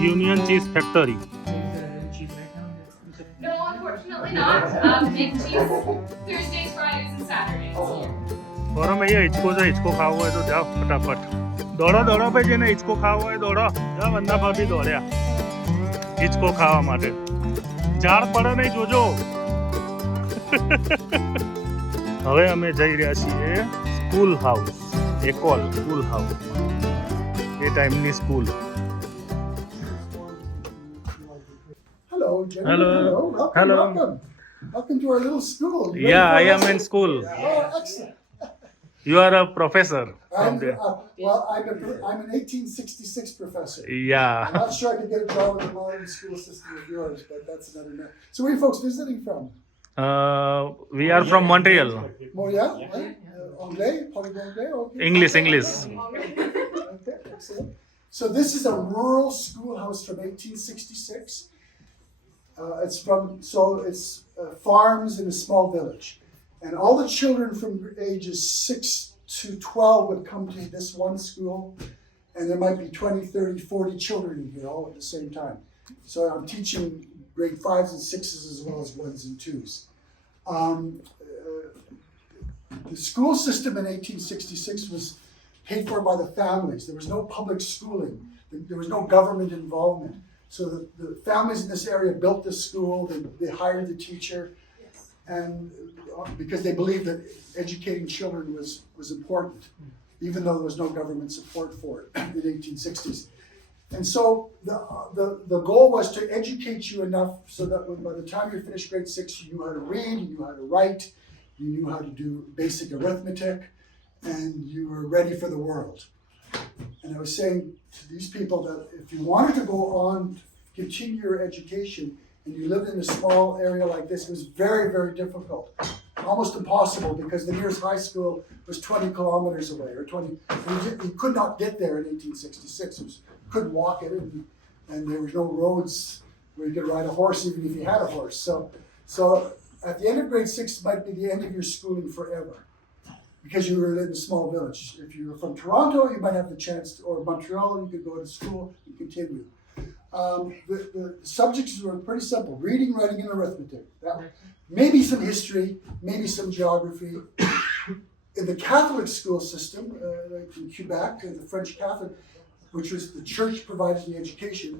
Union Cheese Factory. No, unfortunately not. Make cheese Thursdays, Fridays, and Saturdays. ગરમ અહીંયા હિચકો છે, હિચકો ખાવો હોય તો જાઓ ફટાફટ. દોડો દોડો ભાઈ, જેને હિચકો ખાવો હોય દોડો. જાઓ, વંદના ભાભી દોડ્યા હિચકો ખાવા માટે. ઝાડ પડે નહીં જોજો. હવે અમે જઈ રહ્યા છીએ સ્કૂલ હાઉસ, એકોલ સ્કૂલ હાઉસ. એ ટાઈમની school. Hello, Jenny. Hello. Welcome, Hello. welcome. Welcome to our little school. Yeah, I am in school. Oh, excellent. You are a professor from there. Well, I'm an 1866 professor. Yeah. I'm not sure I could get a job in the modern school system of yours, but that's another matter. So where are you folks visiting from? We are from Montreal. Montreal? Anglais? Parlez-vous anglais? Okay. English, English. Okay, excellent. So this is a rural schoolhouse from 1866. It's farms in a small village. And all the children from ages 6 to 12 would come to this one school. And there might be 20, 30, 40 children in here all at the same time. So I'm teaching grade 5s and 6s as well as 1s and 2s. The school system in 1866 was paid for by the families. There was no public schooling. There was no government involvement. So the families in this area built this school, they hired the teacher, and because they believed that educating children was important, even though there was no government support for it in the 1860s. And so the goal was to educate you enough so that by the time you finished grade 6, you knew how to read, you knew how to write, you knew how to do basic arithmetic, and you were ready for the world. And I was saying to these people that if you wanted to go on to continue your education and you lived in a small area like this, it was very, very difficult. Almost impossible because the nearest high school was 20 kilometers away or 20. You could not get there in 1866. You couldn't walk it and there were no roads where you could ride a horse even if you had a horse. So at the end of grade 6 might be the end of your schooling forever. Because you were in a small village. If you were from Toronto, you might have the chance to, or Montreal, you could go to school and continue. The subjects were pretty simple: reading, writing, and arithmetic. Maybe some history, maybe some geography. In the Catholic school system, like in Quebec, the French Catholic, which was the church provided the education,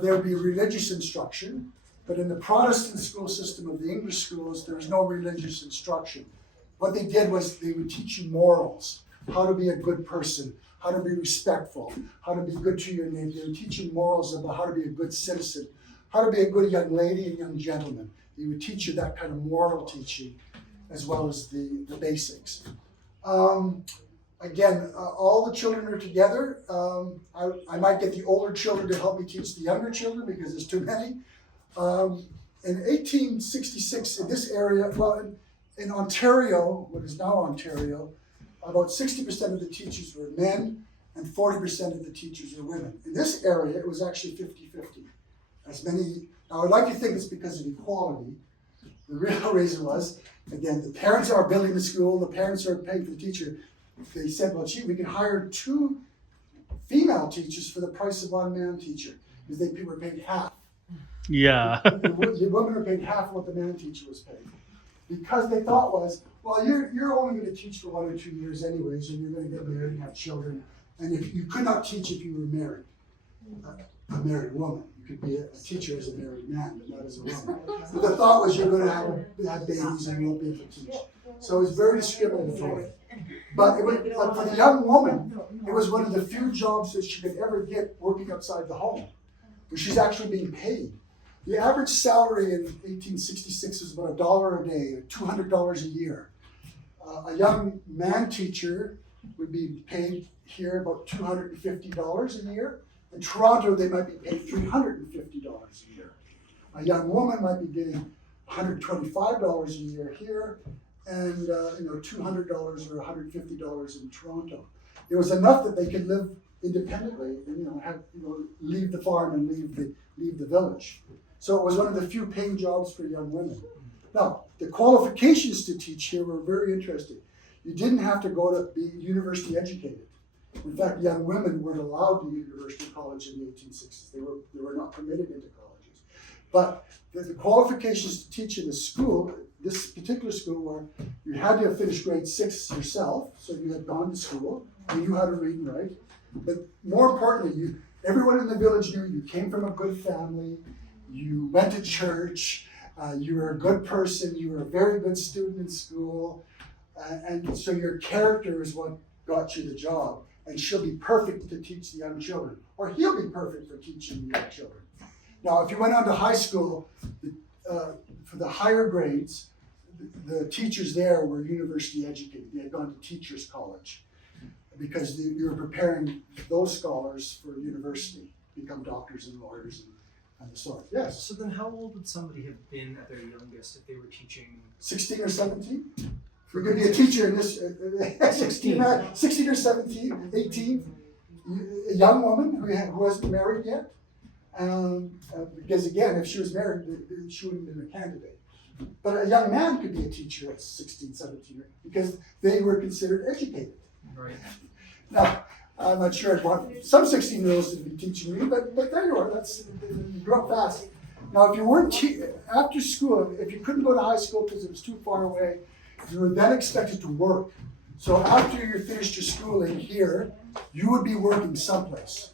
there would be religious instruction. But in the Protestant school system of the English schools, there was no religious instruction. What they did was they would teach you morals, how to be a good person, how to be respectful, how to be good to your neighbor. They would teach you morals about how to be a good citizen, how to be a good young lady and young gentleman. They would teach you that kind of moral teaching as well as the basics. Again, all the children are together. I might get the older children to help me teach the younger children because there's too many. In 1866, in this area, in Ontario, what is now Ontario, about 60% of the teachers were men and 40% of the teachers were women. In this area, it was actually 50-50. Now I'd like to think it's because of equality. The real reason was, again, the parents are building the school, the parents are paying for the teacher. They said, well, gee, we can hire 2 female teachers for the price of 1 man teacher, because people were paid half. Yeah. The women are paid half of what the man teacher was paid. Because they thought was, well, you're only going to teach for 1 or 2 years anyways, and you're going to get married and have children. And if you could not teach if you were married, a married woman. You could be a teacher as a married man, but not as a woman. But the thought was you're going to have babies and you won't be able to teach. So it was very discriminatory. But for the young woman, it was one of the few jobs that she could ever get working outside the home, where she's actually being paid. The average salary in 1866 was about $1 a day, or $200 a year. A young man teacher would be paid here about $250 a year. In Toronto, they might be paid $350 a year. A young woman might be getting $125 a year here, and $200 or $150 in Toronto. It was enough that they could live independently and leave the farm and leave the village. So it was one of the few paying jobs for young women. Now, the qualifications to teach here were very interesting. You didn't have to go to be university educated. In fact, young women weren't allowed to university or college in the 1860s. They were not permitted into colleges. But the qualifications to teach in the school, this particular school, where you had to have finished grade 6 yourself, so you had gone to school, you knew how to read and write. But more importantly, everyone in the village knew you came from a good family, you went to church, you were a good person, you were a very good student in school, and so your character is what got you the job. And she'll be perfect to teach the young children, or he'll be perfect for teaching the young children. Now, if you went on to high school, for the higher grades, the teachers there were university educated. They had gone to teachers' college because you were preparing those scholars for university, become doctors and lawyers and the sort. Yes. So then how old would somebody have been at their youngest if they were teaching? 16 or 17? We're going to be a teacher in this 16 or 17, 18, a young woman who wasn't married yet. Because again, if she was married, she wouldn't have been a candidate. But a young man could be a teacher at 16, 17, because they were considered educated. Right. Now, I'm not sure I'd want some 16-year-olds to be teaching me, but there you are. You grow up fast. Now, if you weren't after school, if you couldn't go to high school because it was too far away, you were then expected to work. So after you finished your schooling here, you would be working someplace.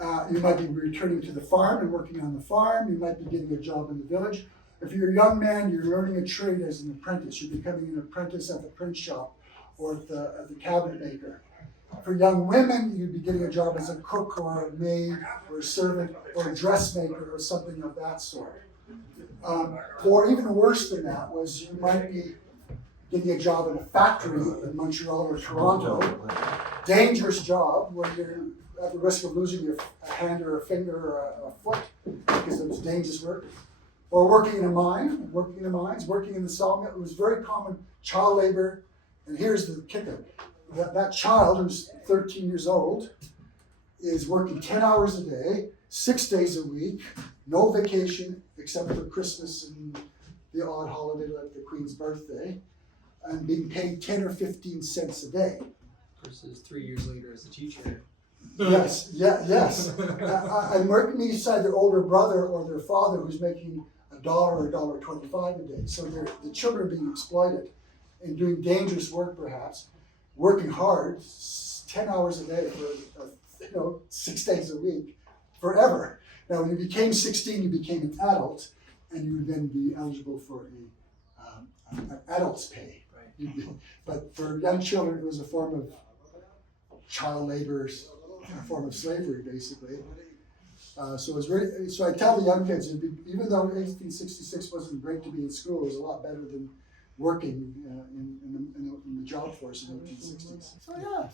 You might be returning to the farm and working on the farm. You might be getting a job in the village. If you're a young man, you're learning a trade as an apprentice. You're becoming an apprentice at the print shop or at the cabinet maker. For young women, you'd be getting a job as a cook or a maid or a servant or a dressmaker or something of that sort. Or even worse than that was you might be getting a job in a factory in Montreal or Toronto. Dangerous job where you're at the risk of losing a hand or a finger or a foot because it was dangerous work. Or working in a mine, working in the sawmill. It was very common child labor. And here's the kicker. That child who's 13 years old is working 10 hours a day, 6 days a week, no vacation except for Christmas and the odd holiday like the Queen's birthday, and being paid 10 or 15 cents a day. Versus 3 years later as a teacher. Yes. And working beside their older brother or their father who's making $1 or $1.25 a day. So the children are being exploited and doing dangerous work perhaps, working hard, 10 hours a day for 6 days a week, forever. Now, when you became 16, you became an adult, and you would then be eligible for an adult's pay. Right. But for young children, it was a form of child labor, a form of slavery, basically. So I tell the young kids, even though 1866 wasn't great to be in school, it was a lot better than working in the job force in the 1860s.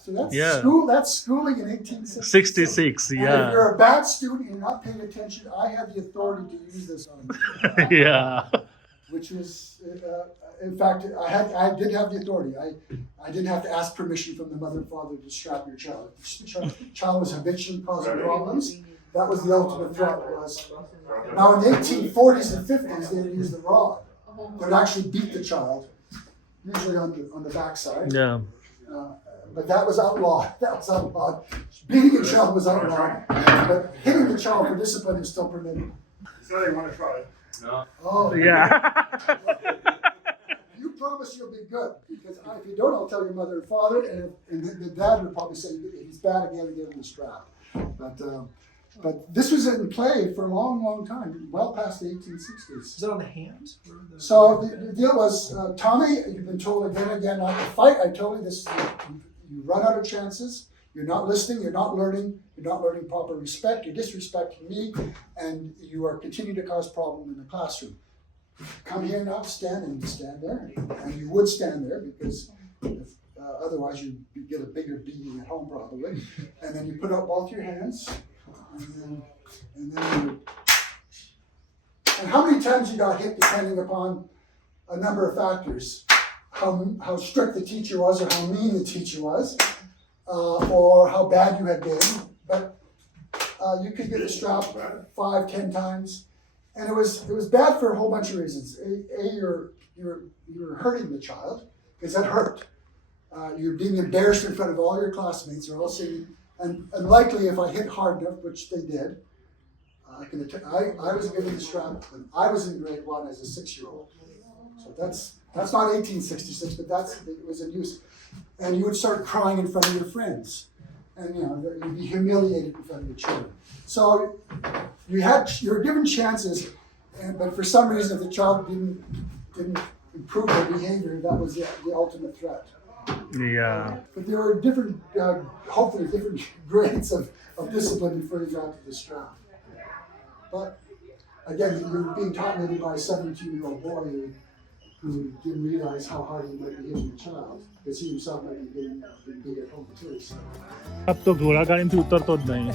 So that's school. That's schooling in 1866. 66, And yeah. if you're a bad student and you're not paying attention, I had the authority to use this on you. Yeah. Which was, in fact, I did have the authority. I didn't have to ask permission from the mother and father to strap your child. If the child was habitually causing problems, that was the ultimate threat. Now in the 1840s and 50s, they would use the rod. They would actually beat the child, usually on the backside. Yeah. But that was outlawed. Beating a child was outlawed. But hitting the child for discipline is still permitted. So they want to try it. No. Oh, Yeah. You promise you'll be good, because if you don't, I'll tell your mother and father, and the dad would probably say he's bad again and give him the strap. But this was in play for a long, long time, well past the 1860s. Is that on the hands? So the deal was, Tommy, you've been told again and again not to fight. I told you this, you run out of chances. You're not listening, you're not learning proper respect, you're disrespecting me, and you are continuing to cause problem in the classroom. Come here now, stand there, and you would stand there because otherwise you'd get a bigger beating at home probably. And then you put up both your hands, and how many times you got hit depending upon a number of factors. How strict the teacher was or how mean the teacher was. Or how bad you had been, but you could get the strap 5, 10 times, and it was bad for a whole bunch of reasons. You're hurting the child because that hurt. you're being embarrassed in front of all your classmates. They're all saying, and likely if I hit hard enough, which they did, I was given the strap when I was in grade 1 as a 6-year-old. So that's not 1866, but it was in use. And you would start crying in front of your friends, and you'd be humiliated in front of your children. So you were given chances, but for some reason, if the child didn't improve their behavior, that was the ultimate threat. Yeah. But there are different, hopefully different grades of discipline before you got to the strap. But again, you were being taught maybe by a 17-year-old boy who didn't realize how hard he might be hitting the child, because he himself might be getting beat at home too. So. अब तो ઘોડાગાડીથી ઉતરતો જ નહીં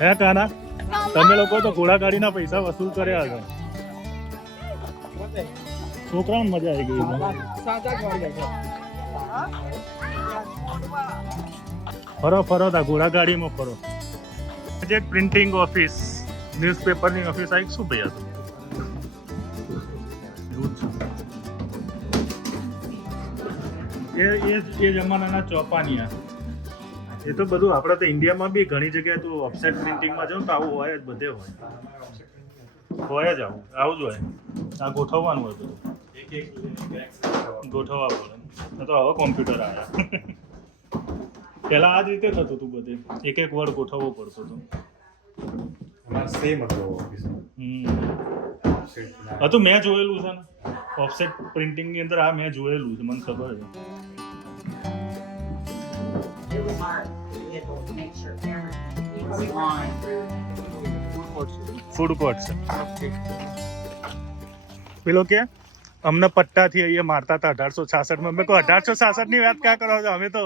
હે કાના તમે લોકો તો ઘોડાગાડીના પૈસા વસૂલ કર્યા હશે છોકરાઓને મજા આવી ગઈ ફરો ફરો તા ઘોડાગાડીમાં ફરો જે પ્રિન્ટિંગ ઓફિસ ન્યૂઝપેપરની ઓફિસ આ શું ભાઈ હતું એ જમાનાના ચોપાનિયા એ તો બધું આપણે તો ઇન્ડિયામાં બી ઘણી જગ્યાએ તો ઓફસેટ પ્રિન્ટિંગમાં જાઉં તો આવું હોય જ બધે હોય જ આવું જ હોય આ ગોઠવવાનું હોય બધું ગોઠવવા પડે તો હવે કોમ્પ્યુટર આવ્યા પહેલાં આ જ રીતે થતું હતું બધે એક વર્ડ ગોઠવવો પડતો હતો હતું મેં જોયેલું છે ને ઓફસેટ પ્રિન્ટિંગની અંદર આ મેં જોયેલું છે મને ખબર છે ફૂડ કોર્ટ છે પેલો કે અમને પટ્ટાથી અહીંયા મારતા હતા 1866 મેં કહું 1866 ની વાત ક્યાં કરો છો અમે તો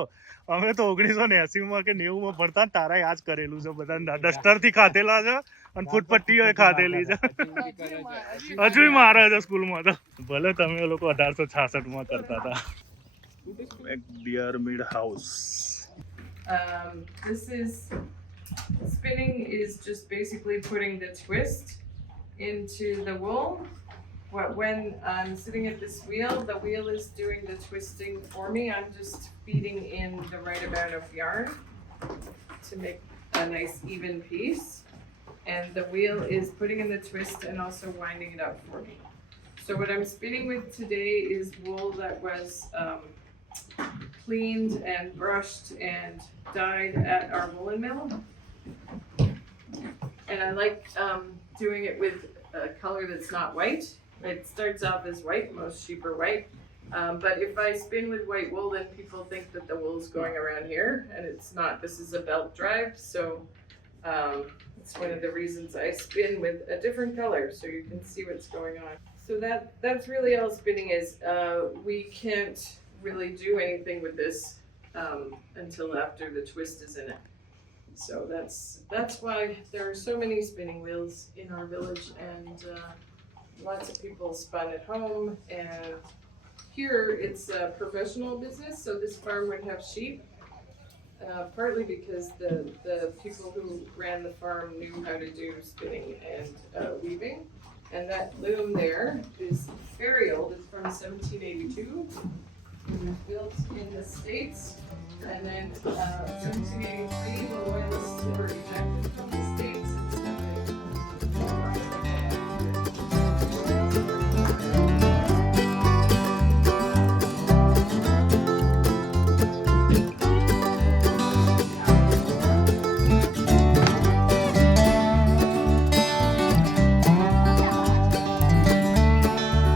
1980 કે 90 ભણતા તારા આ જ કરેલું છે બધા ડસ્ટરથી ખાધેલા છે અને ફૂટપટ્ટીઓ ખાધેલી છે હજુ મારે છે સ્કૂલમાં તો ભલે તમે લોકો 1866 કરતા હતા dear mid house This is spinning is just basically putting the twist into the wool. When I'm sitting at this wheel, the wheel is doing the twisting for me. I'm just feeding in the right amount of yarn to make a nice even piece. And the wheel is putting in the twist and also winding it up for me. So what I'm spinning with today is wool that was cleaned and brushed and dyed at our woolen mill. And I like doing it with a color that's not white. It starts off as white, most sheep are white. But if I spin with white wool, then people think that the wool's going around here, and it's not. This is a belt drive, so it's one of the reasons I spin with a different color, so you can see what's going on. So that's really all spinning is. We can't really do anything with this until after the twist is in it. So that's why there are so many spinning wheels in our village, and lots of people spun at home. And here it's a professional business, so this farm would have sheep, partly because the people who ran the farm knew how to do spinning and weaving. And that loom there is very old. It's from 1782. It was built in the States, and then 1783